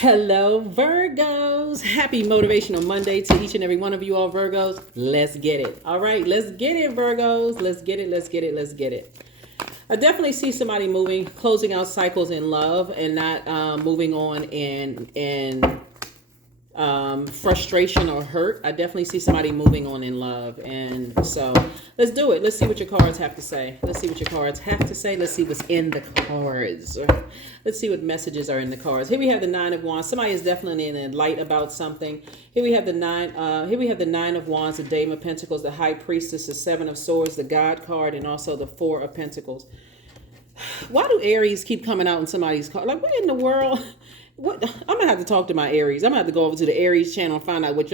Hello, Virgos. Happy Motivational Monday to each and every one of you all, Virgos. Let's get it. All right, let's get it, Virgos. Let's get it, let's get it, let's get it. I definitely see somebody moving, closing out cycles in love and not moving on in frustration or hurt. I definitely see somebody moving on in love. And so let's do it. Let's see what your cards have to say. Let's see what your cards have to say. Let's see what's in the cards. Let's see what messages are in the cards. Here we have the Nine of Wands. Somebody is definitely in a light about something. Here we have the Nine of Wands, the Dame of Pentacles, the High Priestess, the Seven of Swords, the God card, and also the Four of Pentacles. Why do Aries keep coming out in somebody's card? Like, what in the world? What I'm gonna have to talk to my Aries. I'm gonna have to go over to the Aries channel and find out what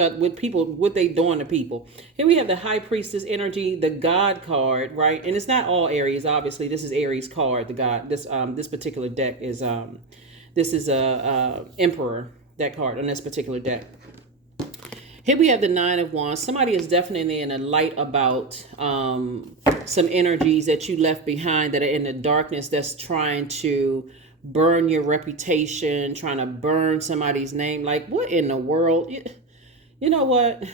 they doing to people. Here we have the High Priestess energy, the God card, right? And it's not all Aries, obviously. This is Aries card. The God. This particular deck is this is a Emperor deck card on this particular deck. Here we have the Nine of Wands. Somebody is definitely in a light about some energies that you left behind that are in the darkness that's trying to burn your reputation, trying to burn somebody's name. Like, what in the world? You know what,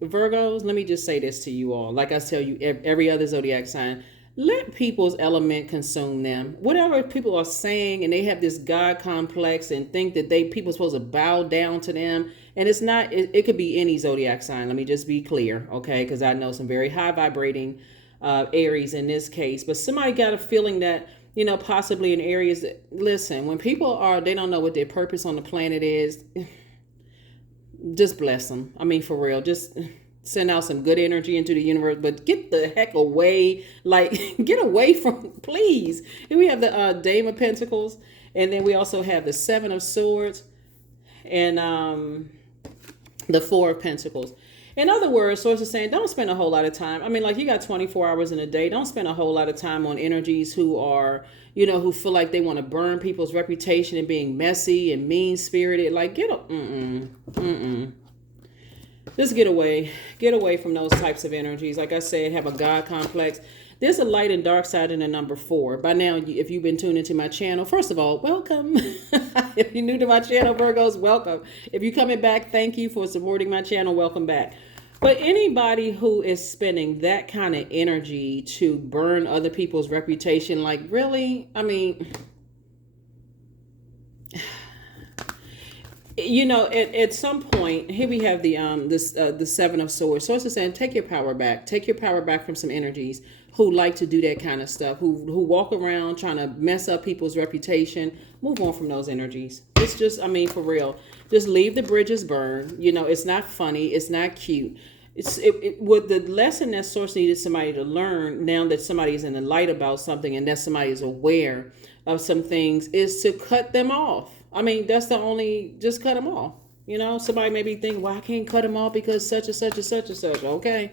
Virgos, let me just say this to you all. Like I tell you, every other zodiac sign, let people's element consume them. Whatever people are saying, and they have this God complex and think that people are supposed to bow down to them. And it's not, it could be any zodiac sign. Let me just be clear, okay? Because I know some very high vibrating Aries in this case. But somebody got a feeling that, possibly in areas that, listen, when people they don't know what their purpose on the planet is, just bless them. I mean, for real, just send out some good energy into the universe, but get the heck away, like, get away from, please. And we have the Dame of Pentacles, and then we also have the Seven of Swords, and the Four of Pentacles. In other words, source is saying, don't spend a whole lot of time. I mean, like, you got 24 hours in a day. Don't spend a whole lot of time on energies who are, who feel like they want to burn people's reputation and being messy and mean-spirited. Like, just get away from those types of energies. Like I said, have a God complex. There's a light and dark side in the number 4. By now, if you've been tuned into my channel, first of all, welcome. If you're new to my channel, Virgos, welcome. If you're coming back, thank you for supporting my channel. Welcome back. But anybody who is spending that kind of energy to burn other people's reputation, like, really? I mean, at some point, here we have the Seven of Swords. So it's saying, take your power back. Take your power back from some energies who like to do that kind of stuff, who walk around trying to mess up people's reputation. Move on from those energies. It's just, I mean, for real, just leave the bridges burn. It's not funny. It's not cute. With the lesson that source needed somebody to learn, now that somebody is in the light about something and that somebody is aware of some things, is to cut them off. I mean, just cut them off. Somebody may be thinking, well, I can't cut them off because such and such and such and such. Okay.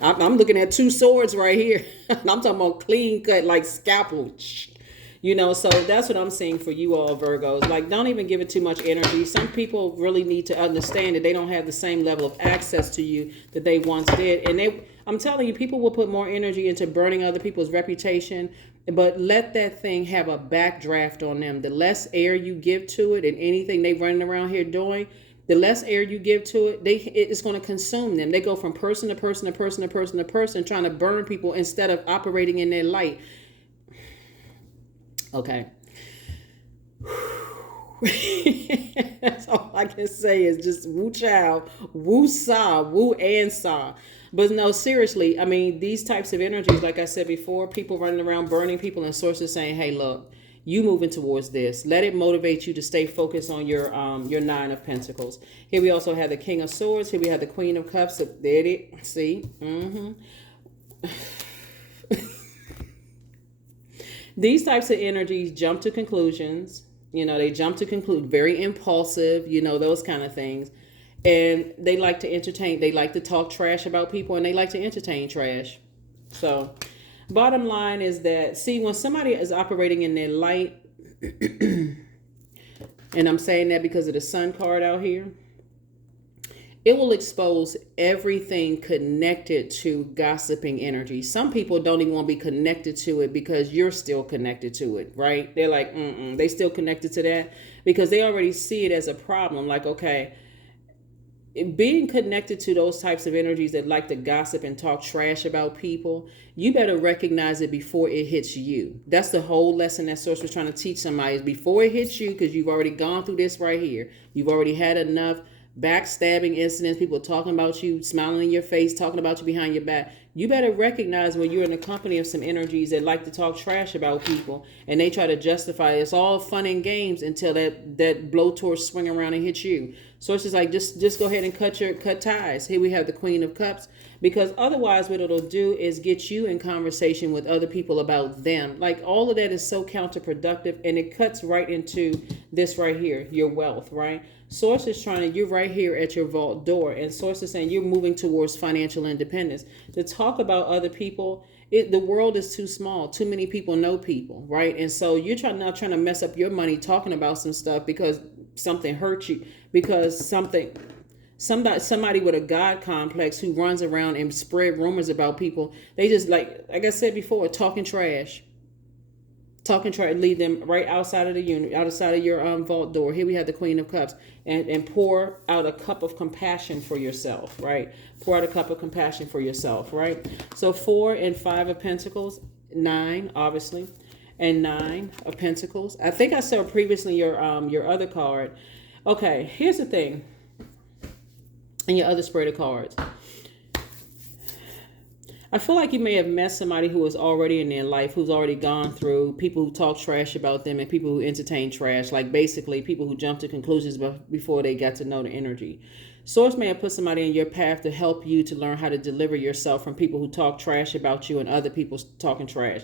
I'm looking at 2 swords right here. I'm talking about clean cut, like scalpel. So that's what I'm saying for you all, Virgos. Like, don't even give it too much energy. Some people really need to understand that they don't have the same level of access to you that they once did. And I'm telling you, people will put more energy into burning other people's reputation, but let that thing have a backdraft on them. The less air you give to it and anything they running around here doing, the less air you give to it, it's going to consume them. They go from person to person to person to person to person, trying to burn people instead of operating in their light. Okay. That's all I can say is just woo chow, woo sa, woo and sa. But no, seriously, I mean, these types of energies, like I said before, people running around burning people, and sources saying, hey, look, you moving towards this. Let it motivate you to stay focused on your Nine of Pentacles. Here we also have the King of Swords. Here we have the Queen of Cups. There it is. See? These types of energies jump to conclusions. They jump to conclude, very impulsive, those kind of things. And they like to entertain. They like to talk trash about people, and they like to entertain trash. So bottom line is that, see, when somebody is operating in their light, and I'm saying that because of the Sun card out here, It will expose everything connected to gossiping energy. Some people don't even want to be connected to it because you're still connected to it, right? They're like, they still connected to that because they already see it as a problem. Like, okay, being connected to those types of energies that like to gossip and talk trash about people, you better recognize it before it hits you. That's the whole lesson that Source was trying to teach somebody, is before it hits you, because you've already gone through this right here. You've already had enough backstabbing incidents, people talking about you, smiling in your face, talking about you behind your back. You better recognize when you're in the company of some energies that like to talk trash about people, and they try to justify it's all fun and games until that blowtorch swing around and hit you. So it's just like, just go ahead and cut ties. Here we have the Queen of Cups, because otherwise what it'll do is get you in conversation with other people about them. Like, all of that is so counterproductive, and it cuts right into this right here, your wealth, right? Source is you're right here at your vault door, and Source is saying you're moving towards financial independence. To talk about other people, the world is too small. Too many people know people, right? And so you're not trying to mess up your money talking about some stuff because something hurt you, because somebody with a God complex who runs around and spread rumors about people. They just, like I said before, talking trash, leave them right outside of the unit, outside of your vault door. Here we have the Queen of Cups, and pour out a cup of compassion for yourself, right? Pour out a cup of compassion for yourself, right? So 4 and 5 of Pentacles, 9, obviously, and 9 of Pentacles. I think I saw previously your other card. Okay, here's the thing. And your other spread of cards. I feel like you may have met somebody who was already in their life, who's already gone through people who talk trash about them and people who entertain trash. Like, basically people who jump to conclusions before they got to know the energy. Source may have put somebody in your path to help you to learn how to deliver yourself from people who talk trash about you and other people talking trash.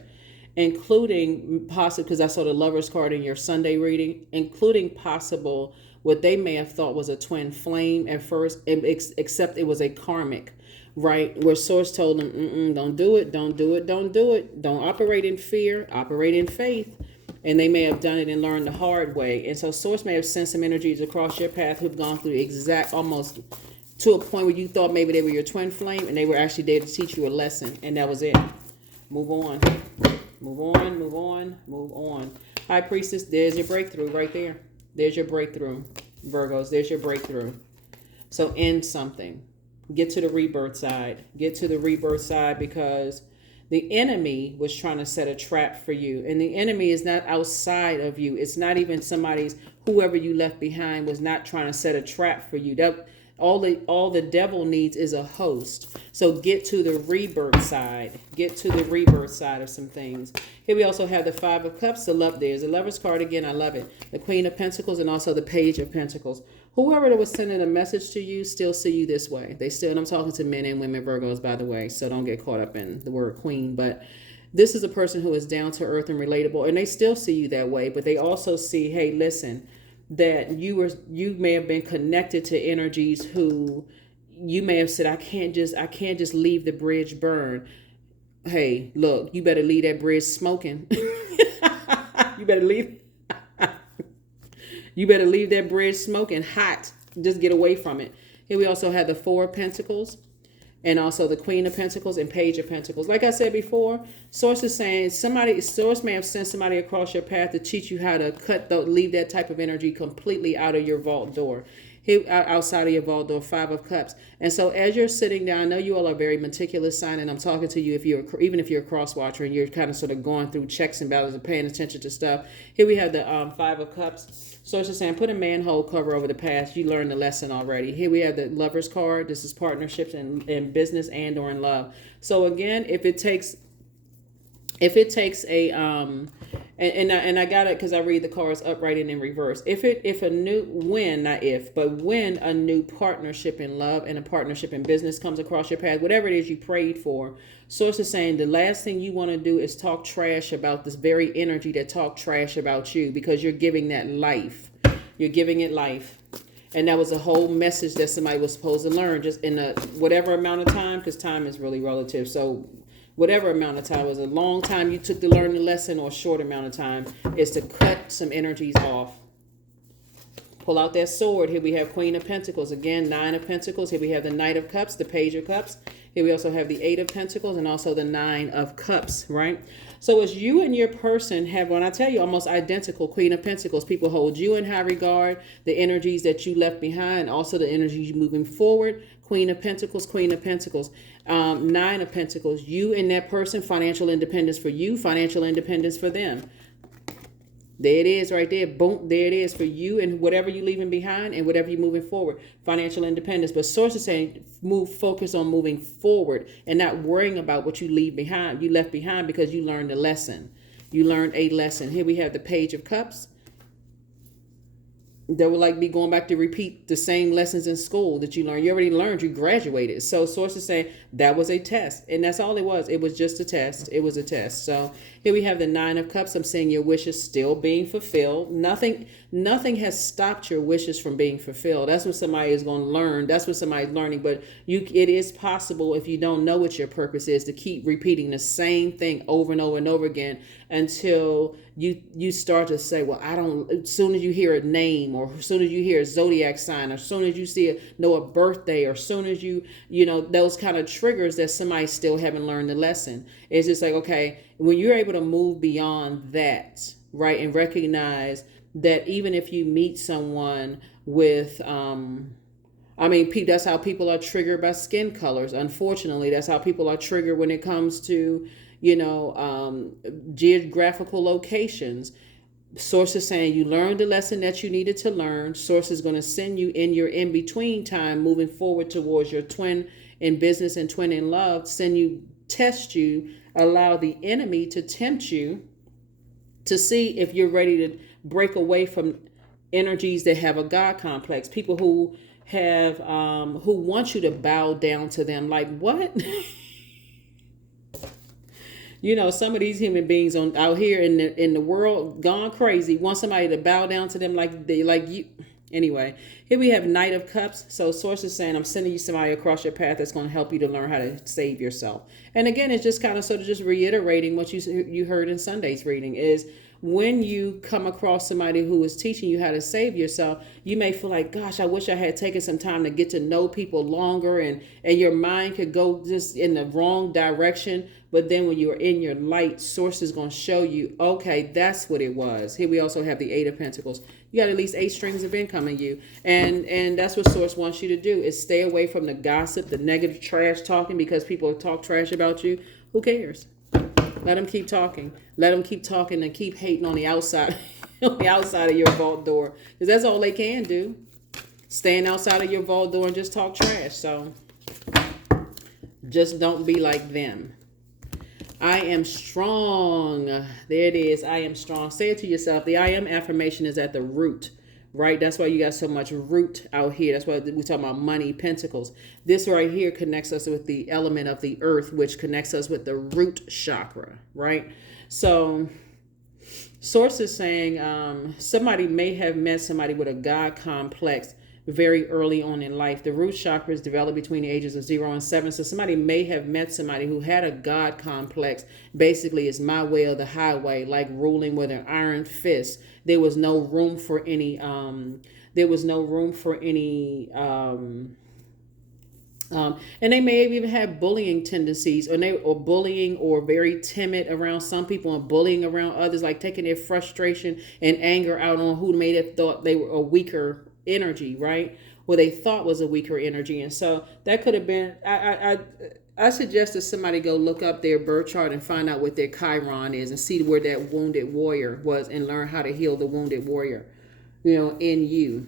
Including possible, because I saw the Lover's card in your Sunday reading, including possible what they may have thought was a twin flame at first, except it was a karmic, right? Where Source told them, don't do it, don't do it, don't do it. Don't operate in fear, operate in faith. And they may have done it and learned the hard way. And so Source may have sent some energies across your path who've gone through almost to a point where you thought maybe they were your twin flame, and they were actually there to teach you a lesson. And that was it. Move on. Move on, move on, move on. High Priestess, there's your breakthrough right there. There's your breakthrough, Virgos. There's your breakthrough. So end something. Get to the rebirth side. Get to the rebirth side, because the enemy was trying to set a trap for you. And the enemy is not outside of you. It's not even whoever you left behind was not trying to set a trap for you. All the devil needs is a host. So get to the rebirth side. Get to the rebirth side of some things. Here we also have the 5 of Cups. There's a Lover's card again. I love it. The Queen of Pentacles and also the Page of Pentacles. Whoever that was sending a message to you still see you this way. And I'm talking to men and women, Virgos, by the way, so don't get caught up in the word queen. But this is a person who is down to earth and relatable, and they still see you that way. But they also see, hey, listen, that you may have been connected to energies who you may have said, I can't just leave the bridge burn. Hey, look, you better leave that bridge smoking. You better leave that bridge smoking hot. Just get away from it. Here we also have the 4 of Pentacles, and also the Queen of Pentacles and Page of Pentacles. Like I said before, Source is saying Source may have sent somebody across your path to teach you how to leave that type of energy completely out of your vault door. Here, outside of your vault door, 5 of Cups. And so as you're sitting down, I know you all are very meticulous sign, and I'm talking to you even if you're a cross watcher and you're kind of sort of going through checks and balances and paying attention to stuff. Here we have the 5 of Cups. Source is saying, put a manhole cover over the past. You learned the lesson already. Here we have the Lover's card. This is partnerships in business and or in love. So again, if it takes a and I got it because I read the cards upright and in reverse. When a new partnership in love and a partnership in business comes across your path, whatever it is you prayed for, Source is saying the last thing you want to do is talk trash about this very energy that talk trash about you, because you're giving that life. You're giving it life. And that was a whole message that somebody was supposed to learn just in whatever amount of time, because time is really relative. So whatever amount of time, was a long time you took to learn the lesson or a short amount of time, is to cut some energies off. Pull out that sword. Here we have Queen of Pentacles. Again, Nine of Pentacles. Here we have the Knight of Cups, the Page of Cups. Here we also have the Eight of Pentacles and also the Nine of Cups, right? So as you and your person have, when I tell you, almost identical Queen of Pentacles, people hold you in high regard, the energies that you left behind, also the energies moving forward. Queen of Pentacles, Queen of Pentacles, Nine of Pentacles, you and that person, financial independence for you, financial independence for them. There it is right there. Boom. There it is for you and whatever you're leaving behind and whatever you're moving forward. Financial independence. But Source is saying focus on moving forward and not worrying about what you leave behind. You left behind because you learned a lesson. You learned a lesson. Here we have the Page of Cups. That would like be going back to repeat the same lessons in school that you learned. You already learned, you graduated. So Source is saying that was a test. And that's all it was. It was just a test. It was a test. So here we have the Nine of Cups. I'm seeing your wishes still being fulfilled. Nothing has stopped your wishes from being fulfilled. That's what somebody is going to learn. That's what somebody's learning. But it is possible, if you don't know what your purpose is, to keep repeating the same thing over and over and over again until you start to say, well, as soon as you hear a name, or as soon as you hear a zodiac sign, or as soon as you see a birthday, or as soon as you those kind of triggers that somebody still haven't learned the lesson. It's just like, okay, when you're able to move beyond that, right, and recognize that even if you meet someone with, that's how people are triggered by skin colors. Unfortunately, that's how people are triggered when it comes to, geographical locations. Source is saying you learned the lesson that you needed to learn. Source is going to send you in your in-between time, moving forward towards your twin in business and twin in love, test you, allow the enemy to tempt you to see if you're ready to break away from energies that have a God complex. People who have, who want you to bow down to them. Like, what? Some of these human beings out here in the world gone crazy want somebody to bow down to them like you. Anyway, here we have Knight of Cups. So Source is saying, I'm sending you somebody across your path that's going to help you to learn how to save yourself. And again, it's just kind of sort of just reiterating what you heard in Sunday's reading is, when you come across somebody who is teaching you how to save yourself, you may feel like, gosh, I wish I had taken some time to get to know people longer, and your mind could go just in the wrong direction. But then when you're in your light, Source is going to show you, okay, that's what it was. Here we also have the Eight of Pentacles. You got at least 8 strings of income in you. And that's what Source wants you to do, is stay away from the gossip, the negative trash talking, because people talk trash about you. Who cares? Let them keep talking. Let them keep talking and keep hating on the outside, on the outside of your vault door. Because that's all they can do. Stand outside of your vault door and just talk trash. So just don't be like them. I am strong. There it is. I am strong. Say it to yourself. The I am affirmation is at the root, right? That's why you got so much root out here. That's why we're talking about money, pentacles. This right here connects us with the element of the earth, which connects us with the root chakra, right? So Source is saying somebody may have met somebody with a God complex very early on in life. The root chakra is developed between the ages of 0 and 7. So somebody may have met somebody who had a God complex. Basically, it's my way or the highway, like ruling with an iron fist. There was no room for any, and they may have even had bullying tendencies, or bullying, or very timid around some people and bullying around others, like taking their frustration and anger out on who made it thought they were a weaker energy, right? What they thought was a weaker energy. And so that could have been, I suggest that somebody go look up their birth chart and find out what their Chiron is and see where that wounded warrior was and learn how to heal the wounded warrior, in you,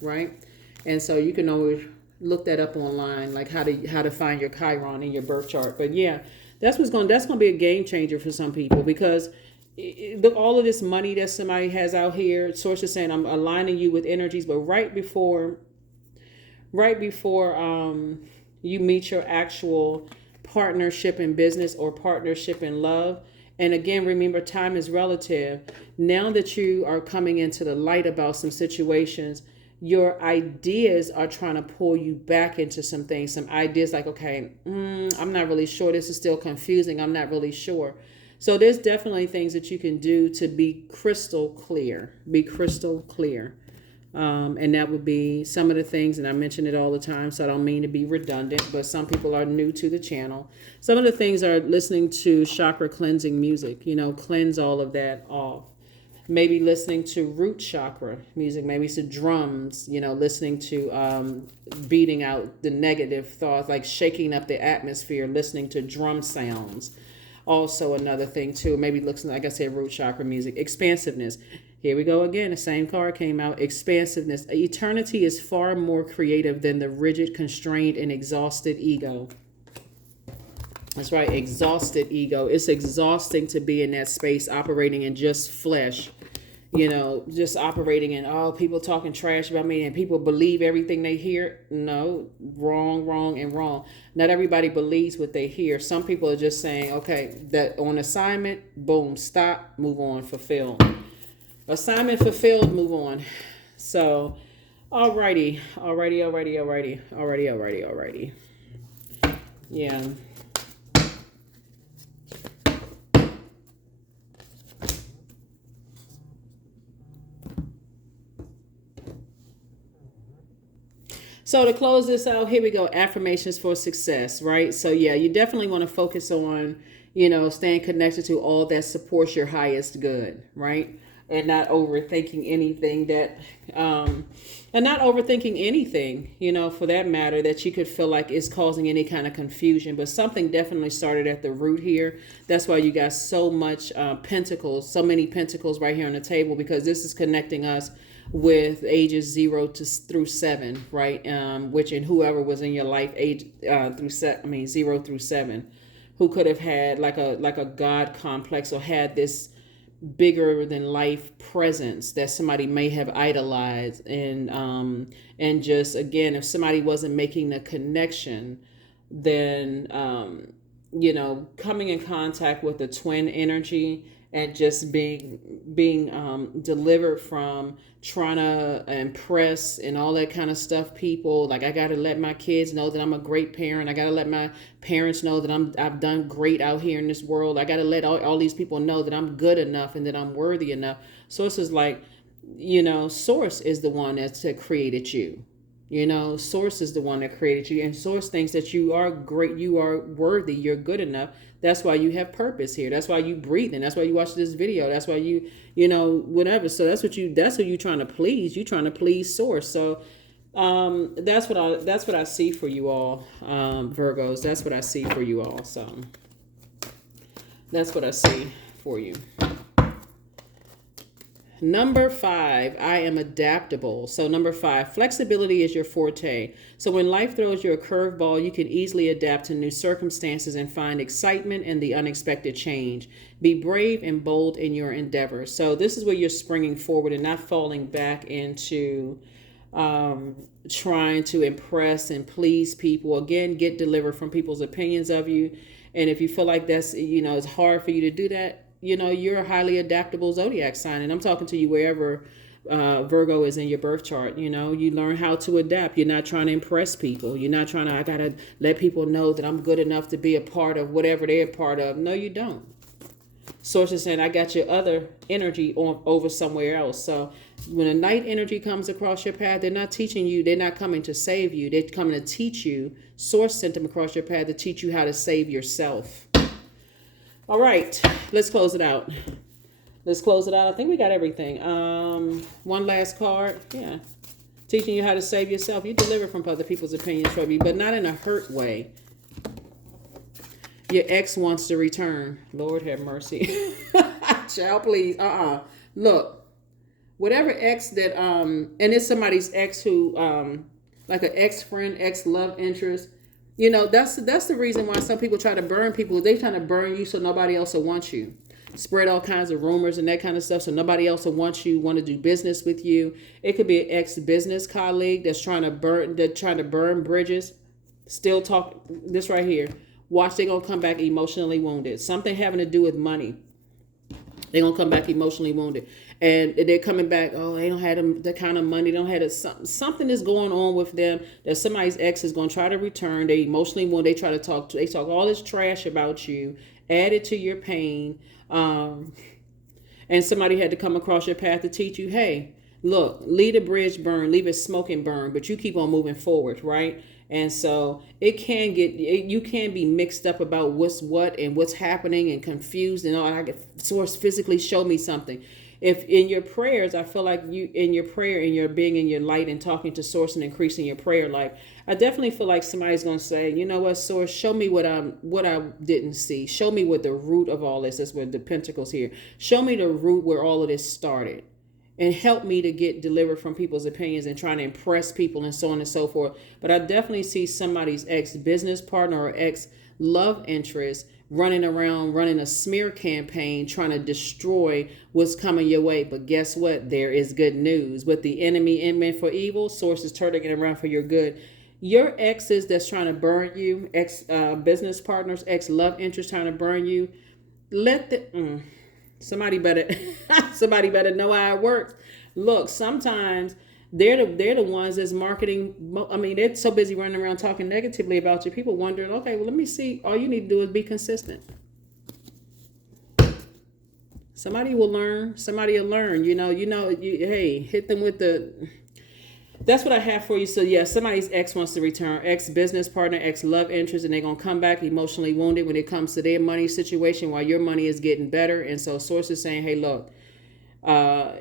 right? And so you can always look that up online, like how to find your Chiron in your birth chart. But yeah, that's going to be a game changer for some people, because all of this money that somebody has out here, Source is saying, I'm aligning you with energies, but right before you meet your actual partnership in business or partnership in love. And again, remember, time is relative. Now that you are coming into the light about some situations, your ideas are trying to pull you back into some things. Some ideas like, okay, I'm not really sure. This is still confusing. I'm not really sure. So there's definitely things that you can do to be crystal clear. Be crystal clear. And that would be some of the things, and I mention it all the time, so I don't mean to be redundant, but some people are new to the channel. Some of the things are listening to chakra cleansing music, cleanse all of that off. Maybe listening to root chakra music, maybe some drums, listening to beating out the negative thoughts, like shaking up the atmosphere, listening to drum sounds. Also another thing too, maybe listening, like I said, root chakra music. Expansiveness. Here we go again. The same card came out. Expansiveness. Eternity is far more creative than the rigid, constrained, and exhausted ego. That's right, exhausted ego. It's exhausting to be in that space, operating in just flesh. Just operating in, people talking trash about me and people believe everything they hear. No, wrong, and wrong. Not everybody believes what they hear. Some people are just saying, okay, that on assignment, boom, stop, move on, fulfill. Assignment fulfilled, move on. So, alrighty. Yeah. So to close this out, here we go. Affirmations for success, right? So yeah, you definitely want to focus on, staying connected to all that supports your highest good, right? And not overthinking anything for that matter, that you could feel like is causing any kind of confusion. But something definitely started at the root here. That's why you got so much pentacles, so many pentacles right here on the table, because this is connecting us with ages 0 through 7, right? Which, and whoever was in your life, 0 through 7, who could have had like a God complex or had this bigger than life presence that somebody may have idolized, and just, again, if somebody wasn't making the connection, then coming in contact with the twin energy and just being delivered from trying to impress and all that kind of stuff. People like, I got to let my kids know that I'm a great parent. I got to let my parents know that I've done great out here in this world. I got to let all these people know that I'm good enough and that I'm worthy enough. So it's just like, Source is the one that created you. Source is the one that created you, and Source thinks that you are great, you are worthy, you're good enough. That's why you have purpose here. That's why you breathe, and that's why you watch this video. That's why you whatever. So that's who you're trying to please. You're trying to please Source. So that's what I see for you all, Virgos. That's what I see for you all. So that's what I see for you. Number 5, I am adaptable. So number 5, flexibility is your forte. So when life throws you a curveball, you can easily adapt to new circumstances and find excitement in the unexpected change. Be brave and bold in your endeavors. So this is where you're springing forward and not falling back into trying to impress and please people. Again, get delivered from people's opinions of you. And if you feel like that's, it's hard for you to do that, you're a highly adaptable zodiac sign. And I'm talking to you wherever Virgo is in your birth chart. You learn how to adapt. You're not trying to impress people. You're not trying to, I got to let people know that I'm good enough to be a part of whatever they're a part of. No, you don't. Source is saying, I got your other energy over somewhere else. So when a night energy comes across your path, they're not teaching you. They're not coming to save you. They're coming to teach you. Source sent them across your path to teach you how to save yourself. All right, let's close it out. I think we got everything. One last card. Yeah. Teaching you how to save yourself. You deliver from other people's opinions from you, but not in a hurt way. Your ex wants to return. Lord have mercy. Child, please. Look, whatever ex that, and it's somebody's ex who, like an ex-friend, ex-love interest. That's the reason why some people try to burn people. They're trying to burn you so nobody else will want you. Spread all kinds of rumors and that kind of stuff so nobody else will want to do business with you. It could be an ex-business colleague that's trying to burn bridges. Still talk this right here. Watch, they're going to come back emotionally wounded. Something having to do with money. They're going to come back emotionally wounded. And they're coming back, they don't have the kind of money. They don't have something is going on with them that somebody's ex is going to try to return. They emotionally wounded. They talk all this trash about you, add it to your pain. And somebody had to come across your path to teach you, hey, Look, leave the bridge burn, leave it smoke and burn, but you keep on moving forward, right? And so you can be mixed up about what's what and what's happening and confused and all. I get source physically show me something. If in your prayers, I feel like you in your prayer and your being in your light and talking to source and increasing your prayer life, I definitely feel like somebody's gonna say, you know what, source, show me what I didn't see. Show me what the root of all this is. With the pentacles here, show me the root where all of this started, and help me to get delivered from people's opinions and trying to impress people and so on and so forth. But I definitely see somebody's ex-business partner or ex-love interest running around, running a smear campaign, trying to destroy what's coming your way. But guess what? There is good news. With the enemy meant for evil, source is turning it around for your good. Your exes that's trying to burn you, ex-business partners, ex-love interest trying to burn you, let the... Somebody better know how it works. Look, sometimes they're the ones that's marketing. I mean, they're so busy running around talking negatively about you. People wondering, okay, well, let me see. All you need to do is be consistent. Somebody will learn. Somebody will learn. Hey, hit them with the... That's what I have for you. So yeah, somebody's ex wants to return, ex-business partner, ex-love interest, and they're going to come back emotionally wounded when it comes to their money situation while your money is getting better. And so source is saying, hey, look,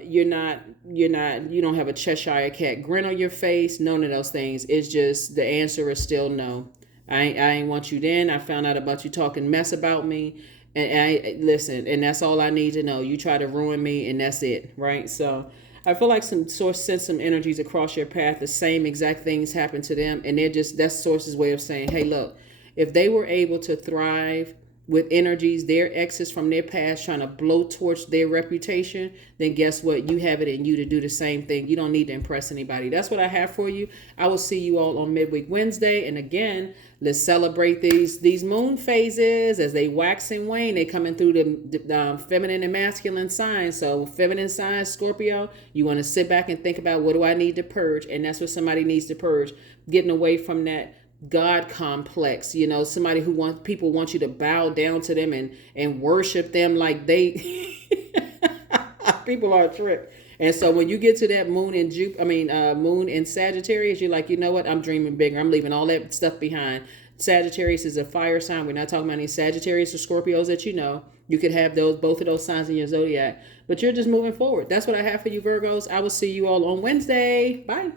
you don't have a Cheshire cat grin on your face. None of those things. It's just the answer is still no. I ain't want you then. I found out about you talking mess about me. And I listen, and that's all I need to know. You try to ruin me and that's it. Right. So I feel like some source sent some energies across your path. The same exact things happen to them. And that's source's way of saying, hey, look, if they were able to thrive with energies, their exes from their past trying to blowtorch their reputation, then guess what? You have it in you to do the same thing. You don't need to impress anybody. That's what I have for you. I will see you all on Midweek Wednesday. And again, let's celebrate these moon phases as they wax and wane. They coming through the feminine and masculine signs. So feminine signs, Scorpio, you want to sit back and think about, what do I need to purge? And that's what somebody needs to purge. Getting away from that God complex, somebody people want you to bow down to them and worship them like they people are a trip. And so when you get to that moon in Sagittarius, you're like, you know what? I'm dreaming bigger. I'm leaving all that stuff behind. Sagittarius is a fire sign. We're not talking about any Sagittarius or Scorpios that you know. You could have both of those signs in your zodiac, but you're just moving forward. That's what I have for you, Virgos. I will see you all on Wednesday. Bye.